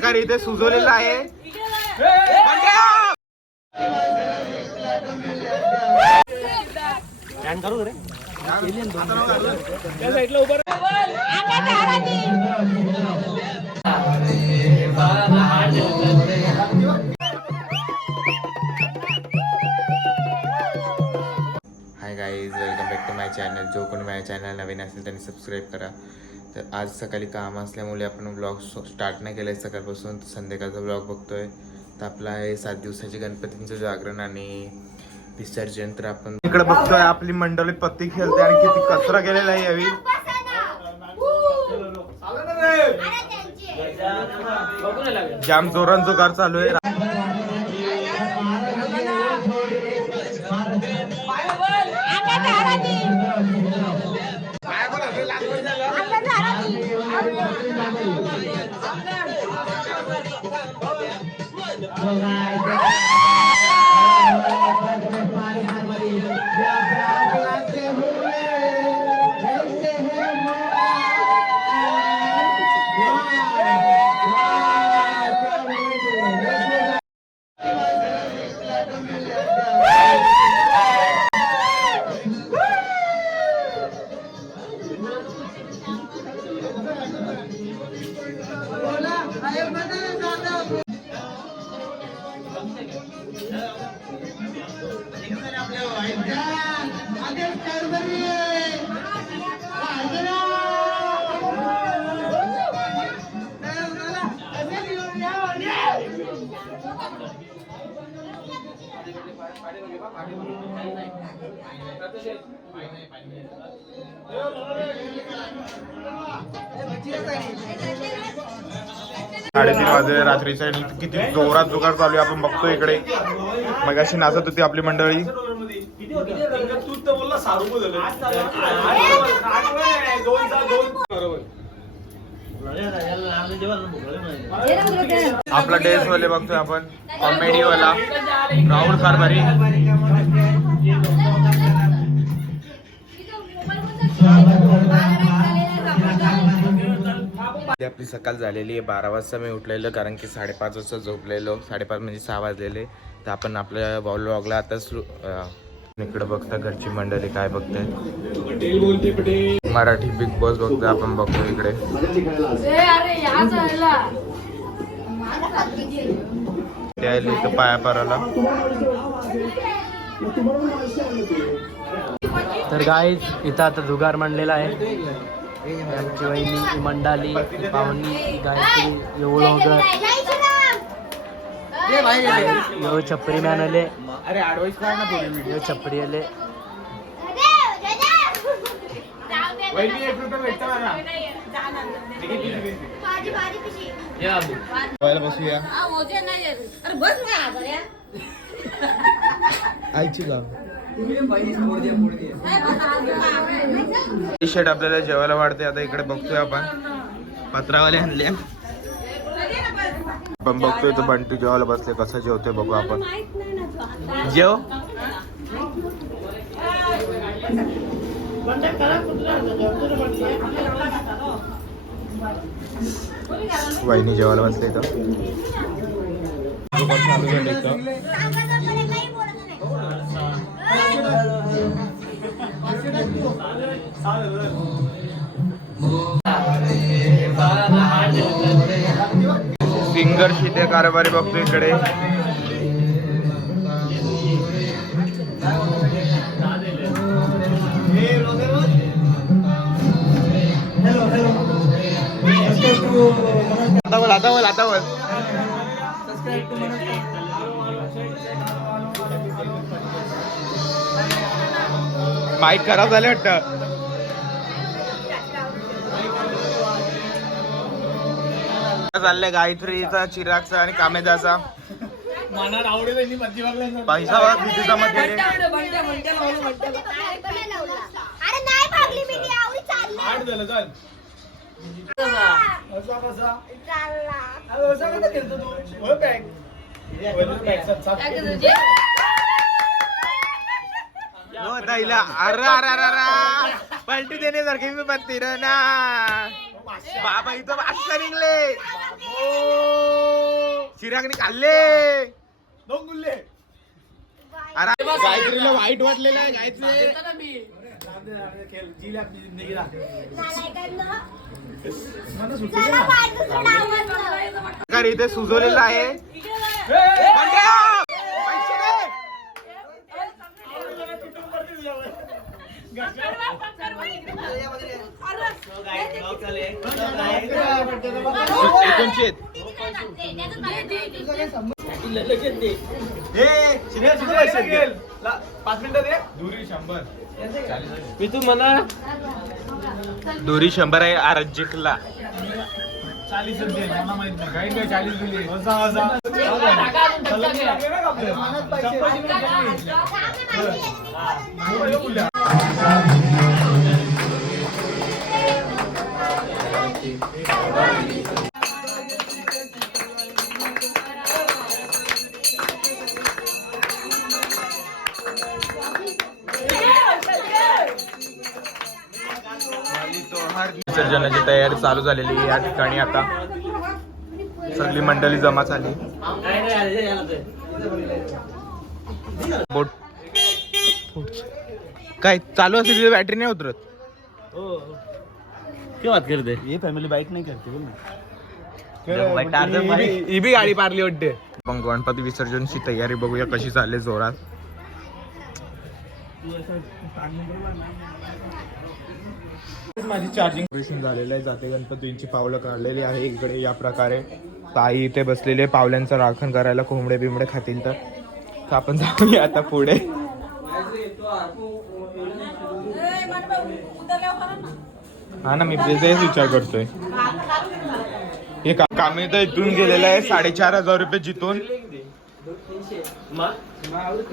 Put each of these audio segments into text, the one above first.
इथे सुजवलेलं आहे. Hi guys, welcome back to my channel. जो कोणी माझ्या चॅनल नवीन असेल त्यांनी सबस्क्राईब करा. तर आज सकाळी काम असल्यामुळे आपण ब्लॉग स्टार्ट नाही केलं आहे सकाळपासून. संध्याकाळचा ब्लॉग बघतोय. तर आपला आहे 7 दिवसाचे गणपतींचं जागरण आणि विसर्जन. तर आपण इकडे बघतोय आपली मंडळी पत्ती खेळते आणि किती कचरा केलेला आहे यावी. जाम जोरान जोगार चालू आहे. साडेतीन वाजले रात्रीचे आणि किती जोरात जोरात चालू आहे. आपण बघतो इकडे मगाशी नाचत होती आपली मंडळी. आपला डेस वाले बघतोय आपण, कॉमेडी वाला राहुल कारभारी. आपली सकाळ झालेली आहे. 12 वाजता मी उठलेलो कारण की 5:30 वाजता झोपलेलो. 5:30 म्हणजे 6 वाजलेले. तर आपण आपल्या व्लॉगला आताच इकडे बघता घरची मंडळी काय बघताय. मराठी बिग बॉस बघतोय आपण. बघतो इकडे इथं पाया पाराला. तर गाईज इथं आता जुगार मांडलेला आहे. आमची वहिनी मंडाली पाहुणी गायत्री एवढं यो छपरी मॅन आले. अरे ॲडवाइस काय ना बोलू. यो छपरी आले. बसूया आईची गाव. टी शर्ट आपल्याला जेवायला वाढते. आता इकडे बघतोय आपण पत्रावाले आणले. आपण बघतोय तो बंटी जेवायला बसले. कसं जेवतोय बघू आपण. जेव वहिनी जेवायला बसले तर सिंगर शिते कारभारी बघतो इकडे. आता बोल. माईक खराब झाले वाटतं. चाललंय गायत्रीचा, चिरागचा आणि कामेदाचा. पैसा किती जमा केले. पलटी देण्यासारखी मी बनते ना बाबा. इथं वाजता निघले. चिरागने खाल्ले. अरे गायत्रीला वाईट वाटलेलं आहे गायत्री. इथे सुजवलेलं आहे. मी तू म्हणा दोरी 100 आहे आरजिकला. 40 दिली. विसर्जनाची तयारी चालू झालेली आहे या ठिकाणी. आता सगळी मंडळी जमा झाली. बोट काय चालू असेल तिथे बॅटरी नाही उतरत. क्या बात करते ये फॅमिली बाईट नाही करते बोल ही बी गाडी पारली वाटते. पण गणपती विसर्जनची तयारी बघूया कशी चालली जोरात. माझी चार्जिंग ऑपरेशन झालेलं आहे. जाते गणपतींची पावलं काढलेली आहे इकडे या प्रकारे. ताई इथे बसलेले पावल्यांचं राखण करायला. कोंबडे बिंबडे खातील तर आपण जाऊया आता पुढे. हा ना मी तेच विचार करतोय. हे कामे तर इथून गेलेलं आहे 4,500 रुपये जितून.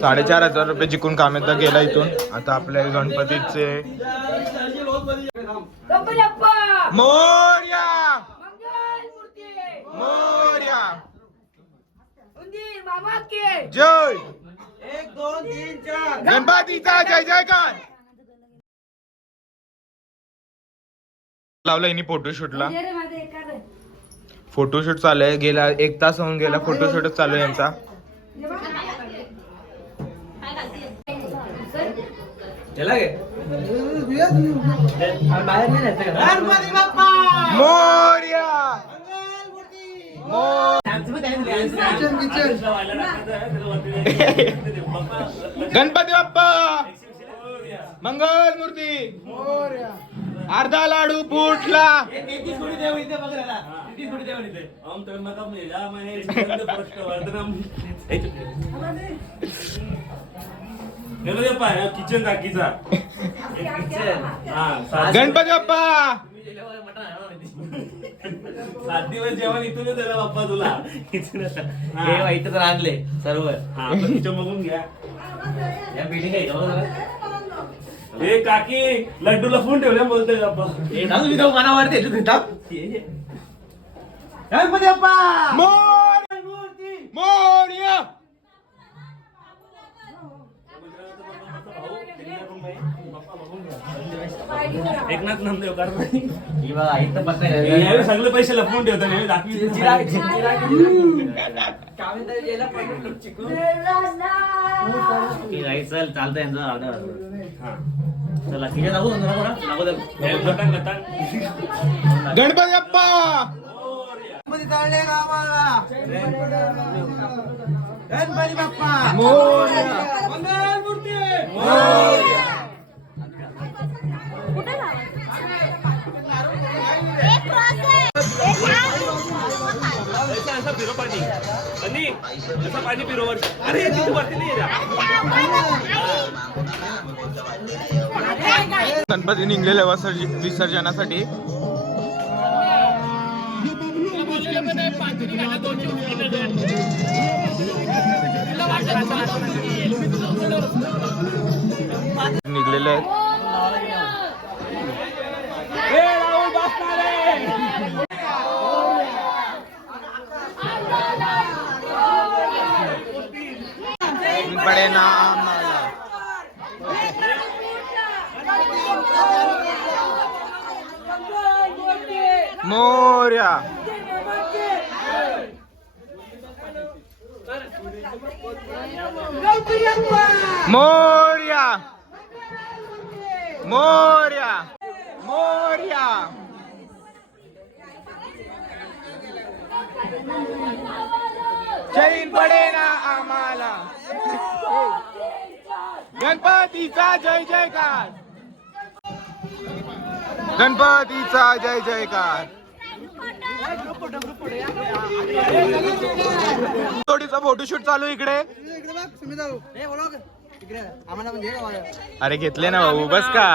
4,500 रुपये जिंकून कामे तर गेला इथून. आता आपल्या गणपतीचे मोरया मोरया जय. 1 2 3 4 गणपतीचा जय जयकार. लावलं यांनी फोटोशूटला. फोटोशूट चालू आहे. गेला 1 तास होऊन गेला फोटोशूटच चालू आहे यांचा. मोरया गणपती बाप्पा मंगल मूर्ती. अर्धा लाडू फुटला. किचन टाकीचा गणपती बाप्पा 7 दिवस जेवण इथूनच त्याला बाप्पा तुला. इथं तर आणले सर्व. किचन बघून घ्या. या बिल्डिंग आहे ए काकी लड्डूला फोन ठेवल्या बोलतोय बाप्पा. मी तो मनावरती गणपती बाप्पा मोरया. एकनाथ नामदेव कारण इथं सगळे पैसे लपवून ठेवतो दाखवी. चल चालतंय चला ठीक आहे. जाऊ गणपती बाप्पा गणपती बाप्पा मोरया मंगल मूर्ती मोरया. पाणी पिरोवर. अरे तिथे वरती नाही. गणपती निघलेले विसर्जनासाठी. निघलेले आहेत. बडे नाम मोरया मोरया मोरया मोरया. चैन पडे ना आम्हाला. गणपतीचा जय जयकार. गणपतीचा जय जयकार. थोडीचा फोटोशूट चालू इकडे. अरे घेतले ना भाऊ, बस का.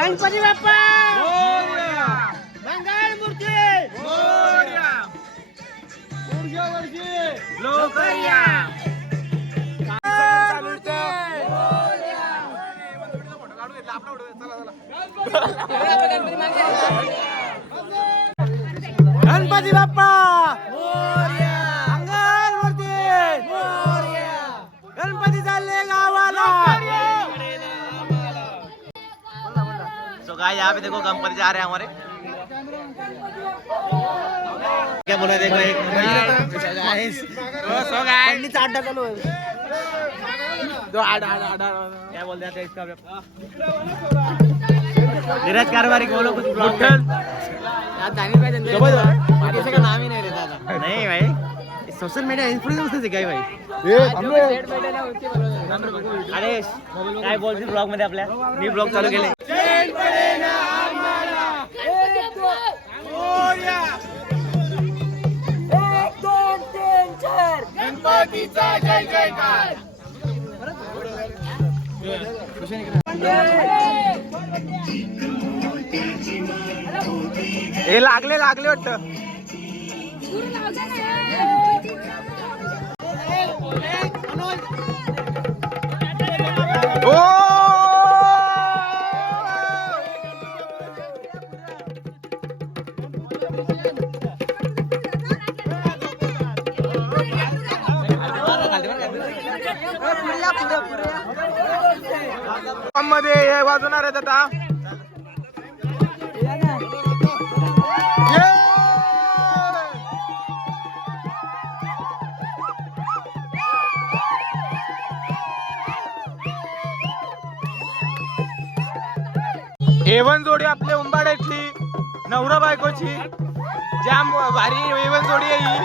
गणपती बाप्पा मंगल मूर्ती लोकर्या. गणपती बाप्पा मंगल मूर्ती. गणपती चालले गावाला. तो गाइस यहाँ पे देखो गणपति जा रहे हैं हमारे. क्या बोला देखो एक अड्डा चालू है. क्या बोलते हैं इसका नीरज कारवारी बोलो कुछ ब्लॉग का नाम ही नहीं रहता था. नहीं भाई सोशल मीडिया इन्फ्लुएंसर सिखाई भाई. अरे काय बोलते ब्लॉग मध्ये आपल्या. मी ब्लॉग चालू केले. गणपतीचा जय जयकार. हे लागले लागले वाटत. ओ मध्ये हे वाजवणार आहेत आता. एवन जोडी आपल्या उंबाड्यातली नवरा बायकोची जाम भारी एवन जोडी आहे ही.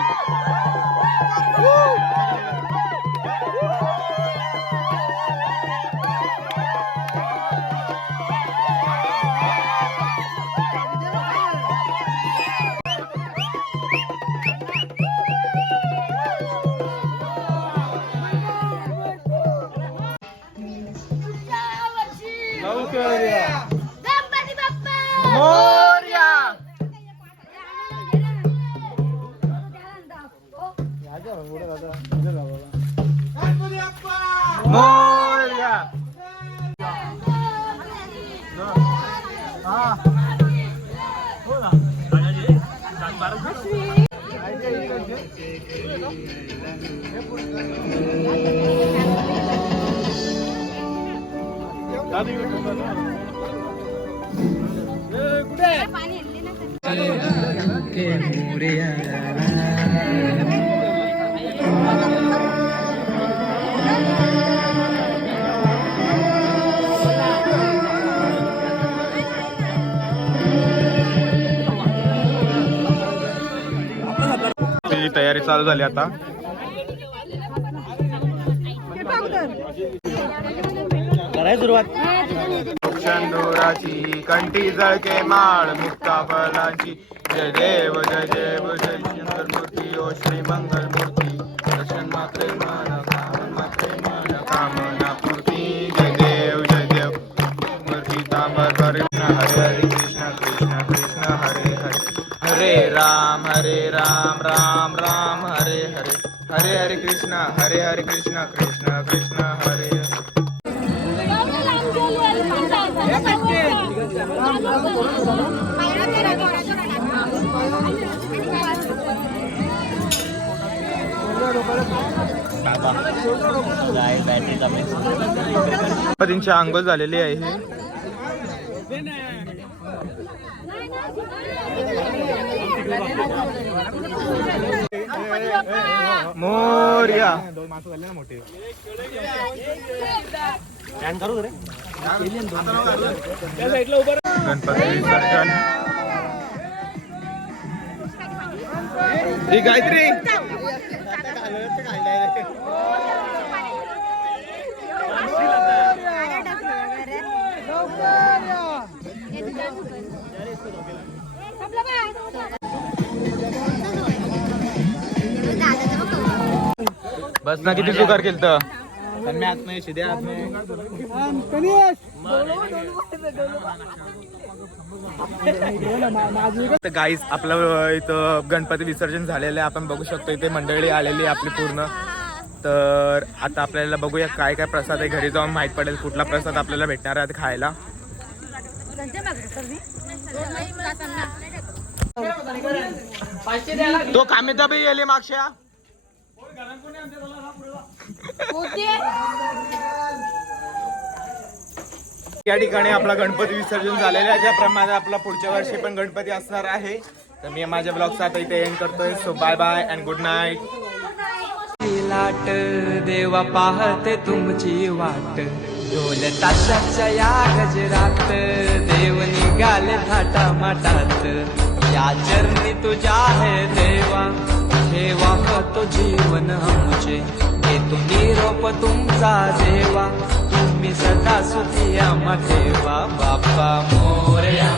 गणपती बाप्पा मोरया. मोरया. पाणी आणले ना. त्याची तयारी चालू झाली आता. करायची सुरुवात. चंदुराची कंठी जळके माळ मुक्ता फलांची. जय देव जय देव जय शंकर मूर्ती ओ श्री मंगल मूर्ती. दर्शन मात्रे मन कामन मात्रे मन कामना पूर्ती. जय देव मूर्ती तांबर कृष्ण हरे हरे कृष्ण कृष्ण कृष्ण हरे हरे. हरे राम राम राम हरे हरे. हरे हरे कृष्ण कृष्ण कृष्ण हरे हरे. बॅटरी कमी. गणपतींची आंघोळ झालेली आहे. मोरया. गणपती विसर्जन. ही गायत्री बस ना, किती जुगार केलत. तर गाईज आपलं इथं गणपती विसर्जन झालेलं आहे. आपण बघू शकतो इथे मंडळी आलेली आहे आपली पूर्ण. तर आता आपल्याला बघूया काय काय प्रसाद आहे. घरी जाऊन माहित पडेल कुठला प्रसाद आपल्याला भेटणार आहे खायला. तो कामिता बी गेली मागच्या. या ठिकाणी आपला गणपती विसर्जन झालेला आहे. त्याप्रमाणे आपला पुढच्या वर्षी पण गणपती असणार आहे. तर मी माझ्या ब्लॉगचा आता इथे एंड करतोय. So bye bye and good night. लाट देवा पाहते तुमची वाट, ढोल ताशाच्या या गजरात देव निघाले थाटा माटात. या चरणी तुझ्या है देवा, ठेवा तो जीवन आमचे, घेतो निरोप तुमचा देवा. तुम्ही सदा सुखी आम्हा ठेवा, बाप्पा मोरया.